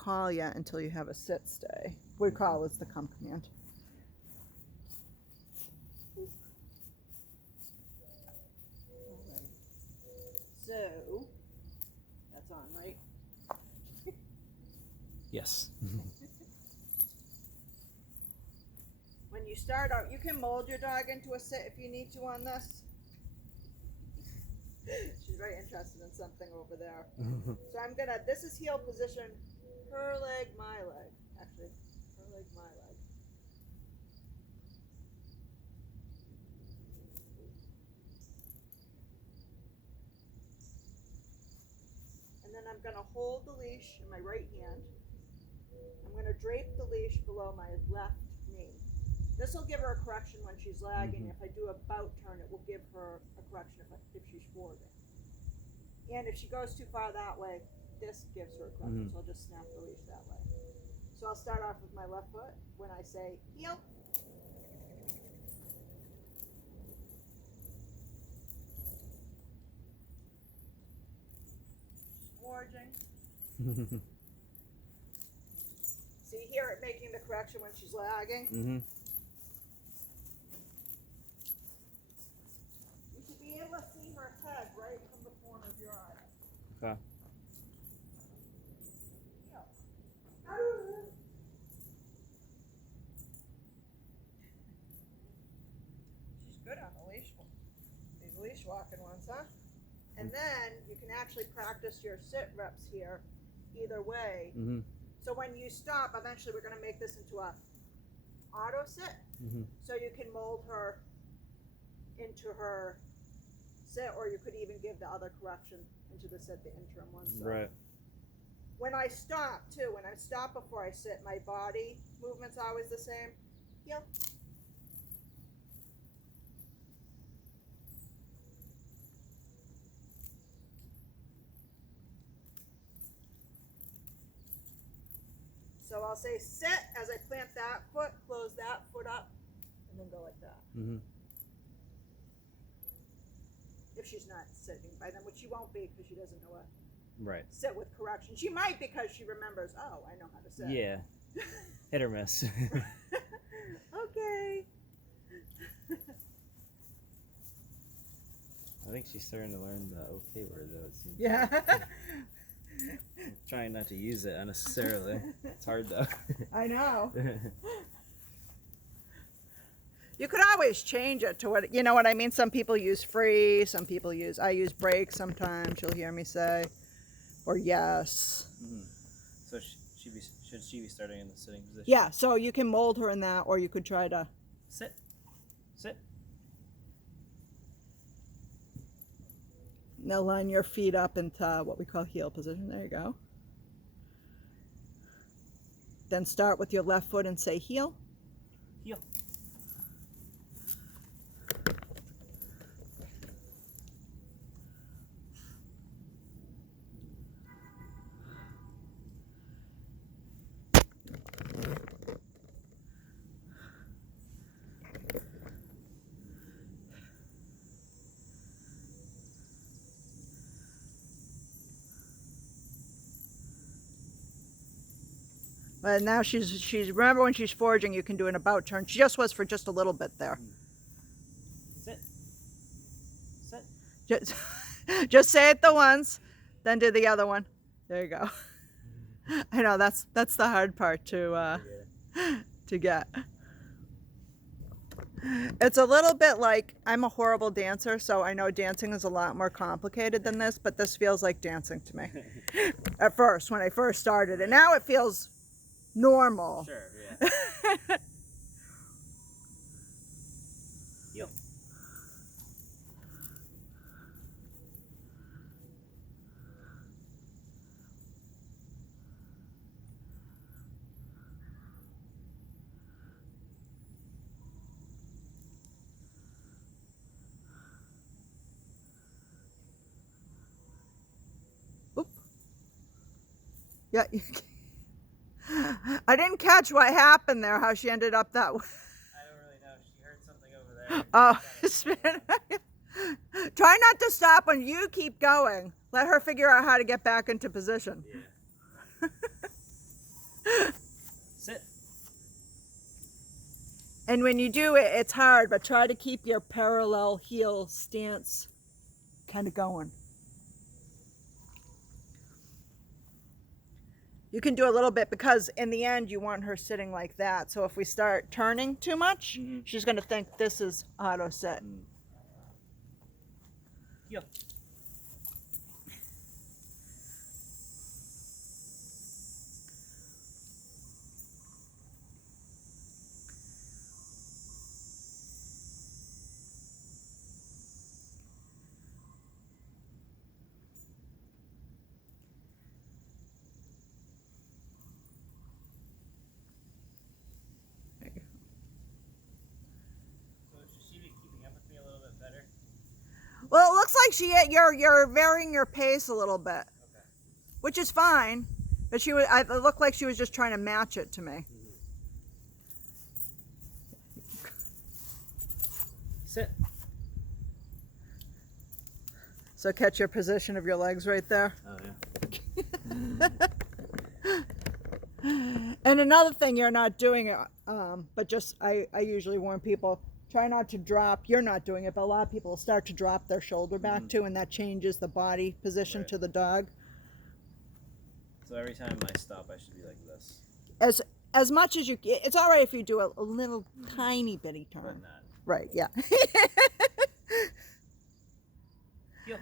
call yet until you have a sit stay. Would call is the come command. So, that's on, right? Yes. When you start out, you can mold your dog into a sit if you need to on this. She's very interested in something over there. So I'm gonna, this is heel position, her leg, my leg. Actually, her leg, my leg. And then I'm gonna hold the leash in my right hand. I'm gonna drape the leash below my left knee. This will give her a correction when she's lagging. If I do a bout turn, it will give her a correction if she's forwarding. And if she goes too far that way, this gives her a correction. So I'll just snap the leash that way. So I'll start off with my left foot when I say heel. Forging. So you hear it making the correction when she's lagging. You should be able to see her head right from the corner of your eye. Okay. She's good on the leash. These leash walking ones, huh? And then you can actually practice your sit reps here either way. So when you stop, eventually we're going to make this into a auto sit. So you can mold her into her sit, or you could even give the other correction into the sit, the interim one. So Right. when I stop too, when I stop before I sit, my body movement's always the same. Heel. So I'll say sit as I plant that foot, close that foot up, and then go like that. If she's not sitting by them, which she won't be because she doesn't know what Right. sit with correction. She might because she remembers, oh, I know how to sit. Yeah. Hit or miss. Okay. I think she's starting to learn the okay word though, it seems. Yeah. I'm trying not to use it unnecessarily. It's hard though. I know. You could always change it to what, you know what I mean? Some people use free, some people use, I use break sometimes, you'll hear me say, or yes. So should she be starting in the sitting position? Yeah, so you can mold her in that, or you could try to Sit. Sit. now line your feet up into what we call heel position. There you go. Then start with your left foot and say heel. Heel. But now she's remember when she's foraging, you can do an about turn. She just was for just a little bit there. Sit. Sit. Just say it the once, then do the other one. There you go. I know that's the hard part to get. It's a little bit like, I'm a horrible dancer, so I know dancing is a lot more complicated than this, but this feels like dancing to me. At first, when I first started, and now it feels normal. Sure, yeah. Heel. Oop. Yeah. I didn't catch what happened there, how she ended up that way. I don't really know. She heard something over there. Oh, try not to stop when you keep going. Let her figure out how to get back into position. Yeah. And when you do it, it's hard, but try to keep your parallel heel stance kind of going. You can do a little bit because in the end you want her sitting like that. So if we start turning too much, she's going to think this is auto sit. Heel. Well, it looks like you're varying your pace a little bit, which is fine. But it looked like she was just trying to match it to me. Sit. So catch your position of your legs right there. Oh yeah. And another thing you're not doing it, but just I usually warn people, try not to drop. You're not doing it, but a lot of people start to drop their shoulder back too, and that changes the body position to the dog. So every time I stop, I should be like this. As much as you, it's all right if you do a little tiny bitty turn. But not. Right? Yeah. Heel.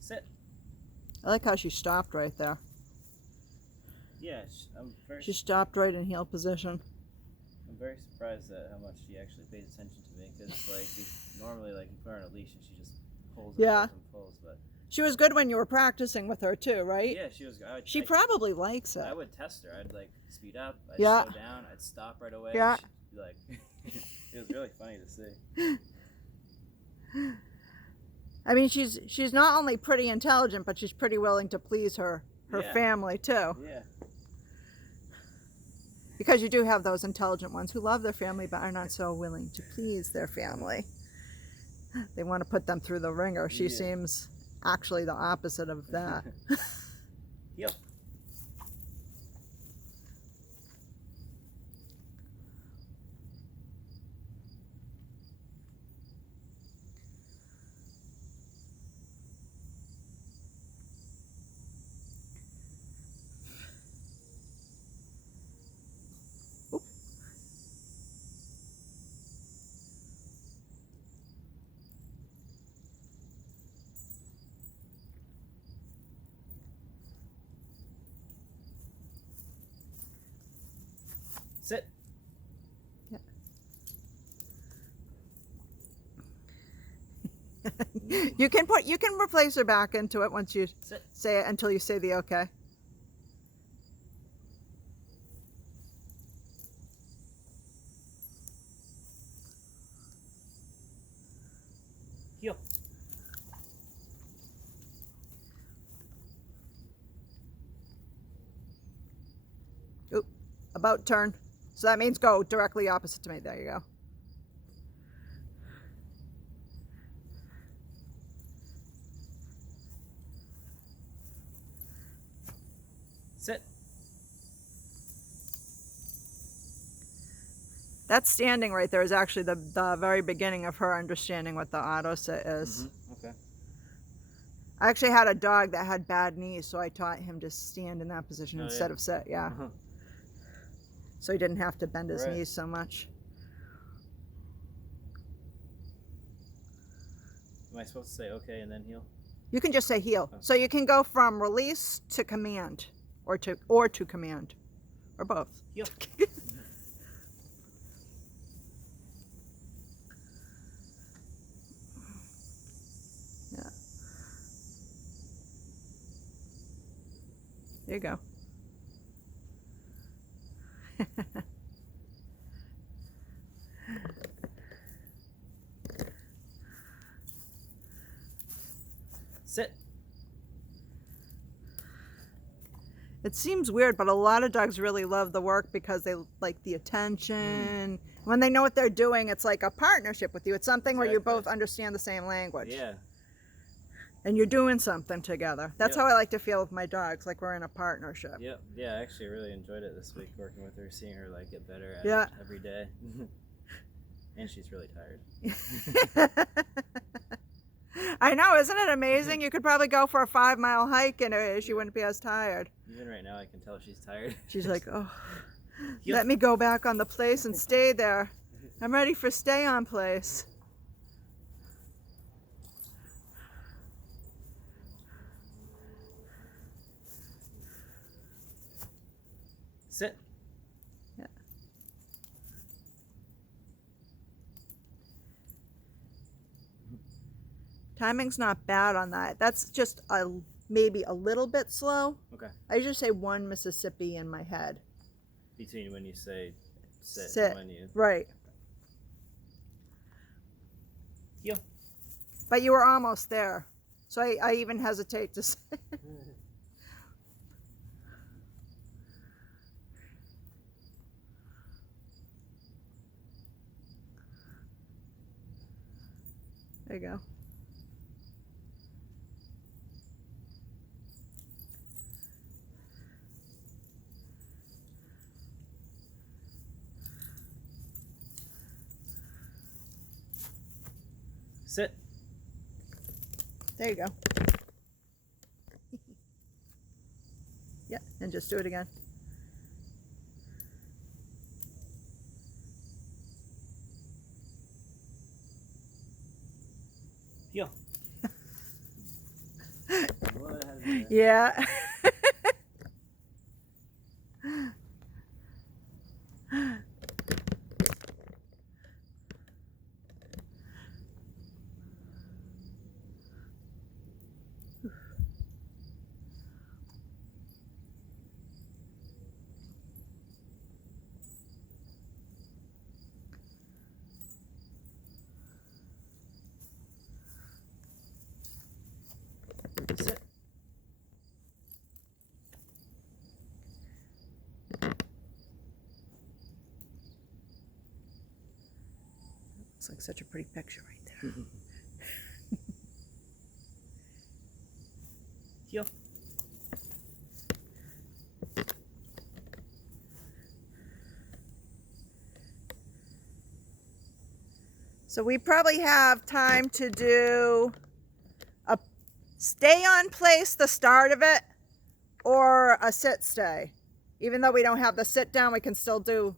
Sit. I like how she stopped right there. Yeah, She stopped right in heel position. I'm very surprised at how much she actually pays attention to me, because like normally like you put her on a leash and she just pulls and pulls and pulls, but She was good when you were practicing with her too, right? yeah, she was. She probably likes it. I would test her. I'd like speed up. I'd Yeah. slow down. I'd stop right away. Yeah. She'd be like, it was really funny to see. I mean, she's not only pretty intelligent, but she's pretty willing to please her Yeah. family too. Yeah. Because you do have those intelligent ones who love their family but are not so willing to please their family. They want to put them through the ringer. She seems actually the opposite of that. Heel. Sit. Yeah. you can replace her back into it once you Sit. say it until you say the okay. Heel. Oop, about turn. So that means go directly opposite to me. There you go. Sit. That standing right there is actually the very beginning of her understanding what the auto sit is. Okay. I actually had a dog that had bad knees, so I taught him to stand in that position instead of sit. Yeah. So he didn't have to bend his knees so much. Am I supposed to say okay and then heel? You can just say heel. So you can go from release to command, or to command, or both. Heel. Yeah. There you go. Sit. It seems weird, but a lot of dogs really love the work because they like the attention. When they know what they're doing, it's like a partnership with you. It's something where you Exactly. both understand the same language. Yeah. And you're doing something together. That's Yep. how I like to feel with my dogs, like we're in a partnership. Yep. Yeah, I actually really enjoyed it this week working with her, seeing her like get better at Yeah. it every day. And she's really tired. I know, isn't it amazing? You could probably go for a 5-mile hike and she wouldn't be as tired. Even right now, I can tell she's tired. She's like, oh, Yep. let me go back on the place and stay there. I'm ready for stay on place. Sit. Yeah. Timing's not bad on that. That's just maybe a little bit slow. Okay. I usually say 1 Mississippi in my head. Between when you say sit, Sit. and when you. Right. Yeah. But you were almost there. So I even hesitate to say. There you go. Sit. There you go. Yeah, and just do it again. Yeah. Yeah. Sit. Looks like such a pretty picture right there. Yeah. So we probably have time to do a stay on place, the start of it, or a sit stay. Even though we don't have the sit down, we can still do,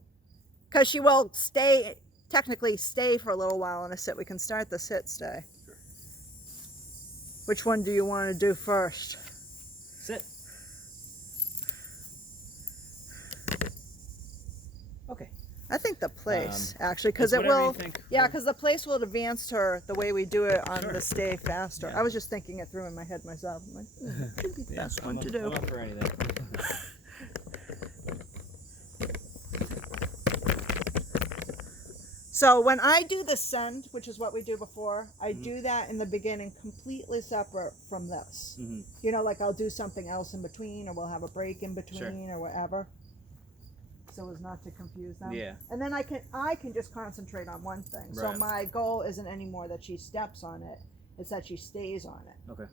because she will stay, technically stay for a little while in a sit. We can start the sit stay. Sure. Which one do you want to do first? Sit. Okay. I think the place, actually, because it's it whatever you will, think. yeah, because the place will advance her the way we do it on Sure. the stay faster. Yeah. I was just thinking it through in my head myself. I'm like, could be the best one to do. I'm up for anything. So when I do the send, which is what we do before, I do that in the beginning completely separate from this. Mm-hmm. You know, like I'll do something else in between, or we'll have a break in between, or whatever. So as not to confuse them. Yeah. And then I can just concentrate on one thing. So Right. my goal isn't anymore that she steps on it; it's that she stays on it. Okay.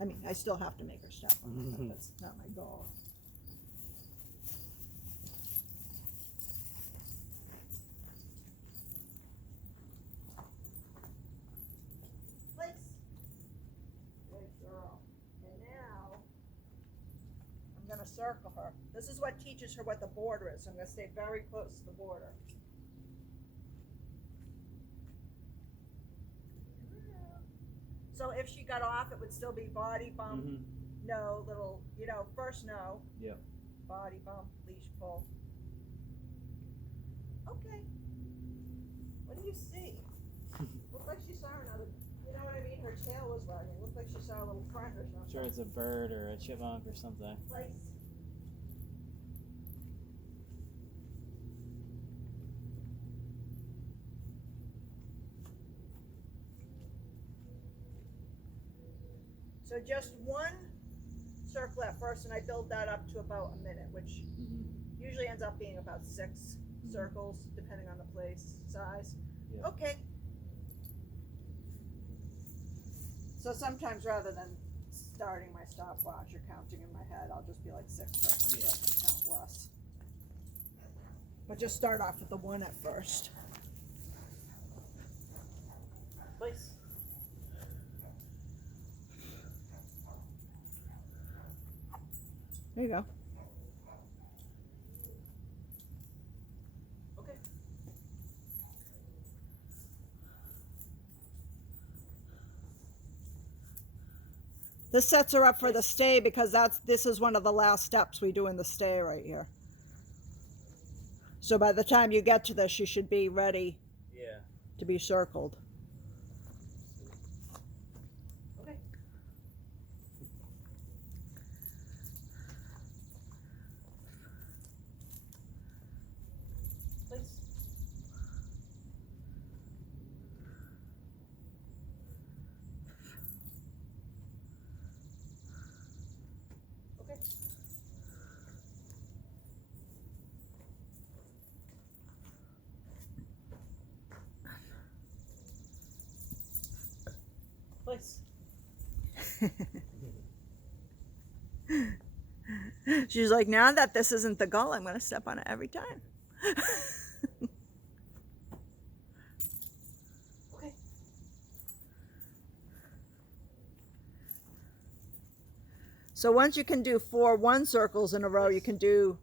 I mean, I still have to make her step on it, but that's not my goal. Place. Good girl. And now I'm going to circle her. This is what teaches her what the border is. So I'm going to stay very close to the border. So if she got off, it would still be body bump, no little, you know, first no. Yeah. Body bump, leash pull. Okay. What do you see? Looked like she saw another, you know what I mean? Her tail was wagging. Looked like she saw a little friend or something. Sure, it's a bird or a chipmunk or something. Place. So just one circle at first, and I build that up to about a minute, which usually ends up being about 6 circles, depending on the place, size. Yeah. Okay. So sometimes rather than starting my stopwatch or counting in my head, I'll just be like 6 circles, Yeah. so I can count less. But just start off with the one at first. Place. There you go. Okay. This sets her up for the stay because this is one of the last steps we do in the stay right here. So by the time you get to this, you should be ready Yeah. to be circled. Okay. Place. Okay. Place. She's like, now that this isn't the goal, I'm going to step on it every time. Okay. So once you can do 4 1 circles in a row, you can do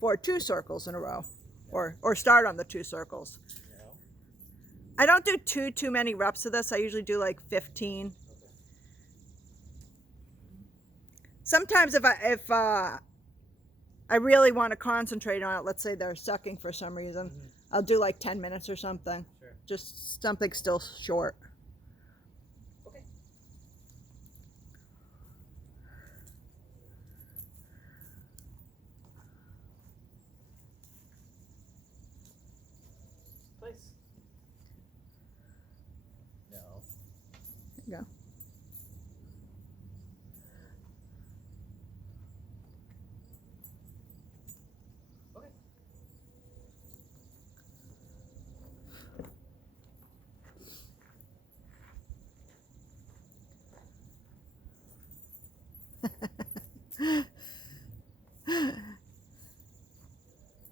4 2 circles in a row, or start on the 2 circles. No. I don't do too many reps of this. I usually do like 15. Okay. Sometimes if I really want to concentrate on it, let's say they're sucking for some reason, I'll do like 10 minutes or something. Sure. Just something still short. Okay. Place. No. There you go. Okay.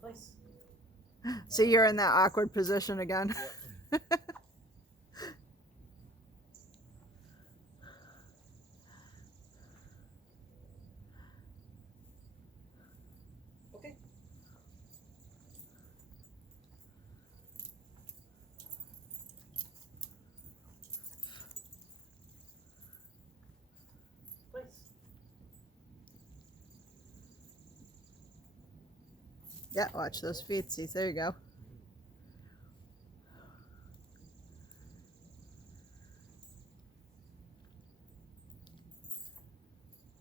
Place. So you're in that awkward position again. Yep. Okay. Place. Yeah, watch those feetsies. There you go.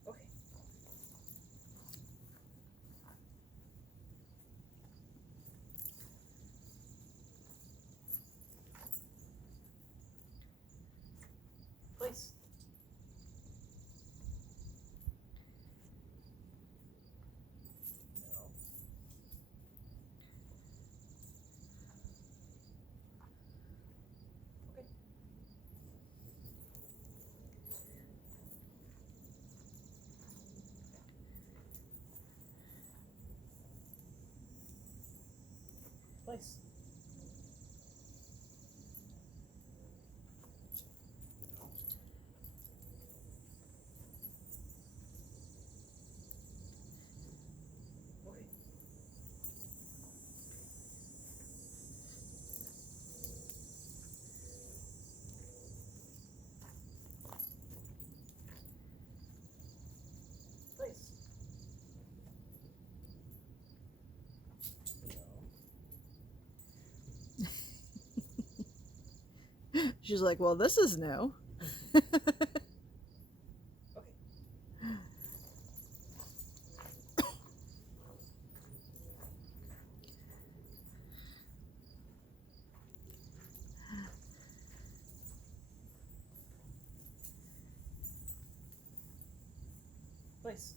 Okay. Place. No. Okay. Place. Okay. Place. No. She's like, well, this is new. Okay. Place.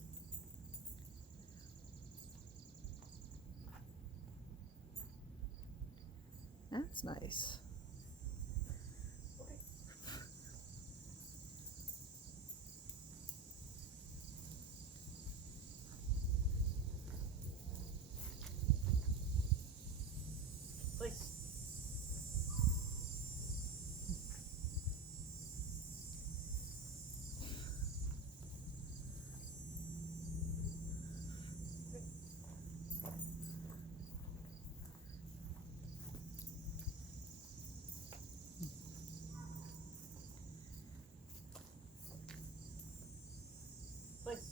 That's nice. Okay. Place. Place.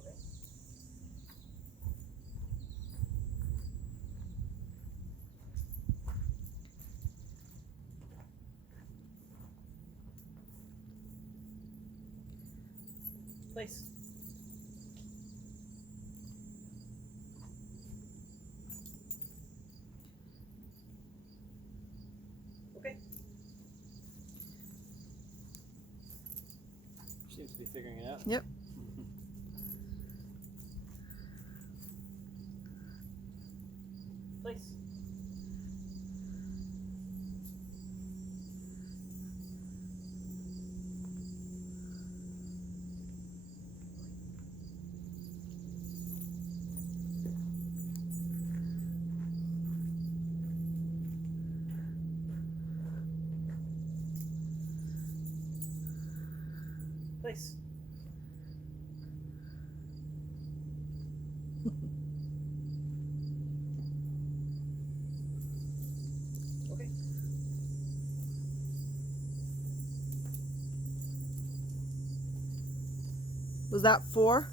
Okay. Place. Okay. Seems to be figuring it out. Yep. Place. Place. Okay. Was that 4?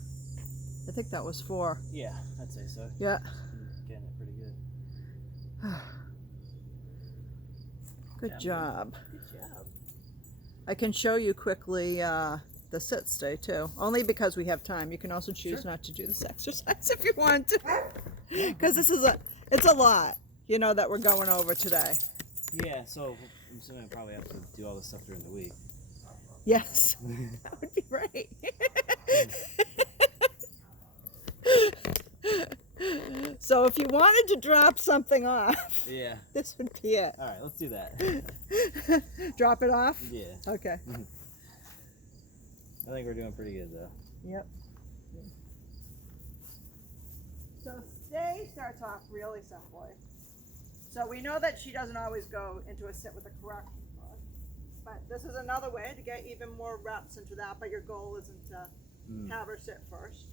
I think that was 4. Yeah, I'd say so. Yeah. Getting it pretty good. Good job. Good job. I can show you quickly the sit stay too, only because we have time. You can also choose Sure. not to do this exercise if you want to, because it's a lot, you know, that we're going over today. Yeah, so I'm assuming I probably have to do all this stuff during the week. Yes, that would be great. So if you wanted to drop something off, Yeah. this would be it. All right, let's do that. Drop it off? Yeah. Okay. I think we're doing pretty good though. Yep. So stay starts off really simply. So we know that she doesn't always go into a sit with a correction foot, but this is another way to get even more reps into that, but your goal isn't to have her sit first.